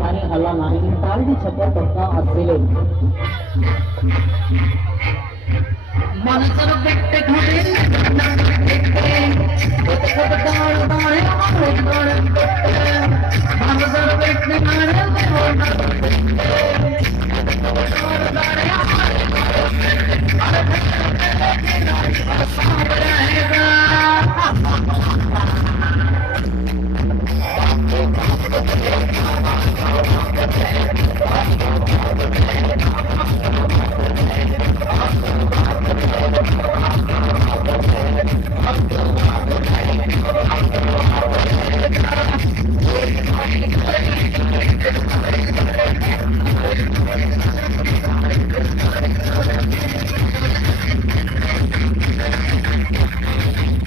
आणि हल्ला नाही तारडी छप्पर पक्का असलेले मनसर बेटे घडे मनसर बेटे घडे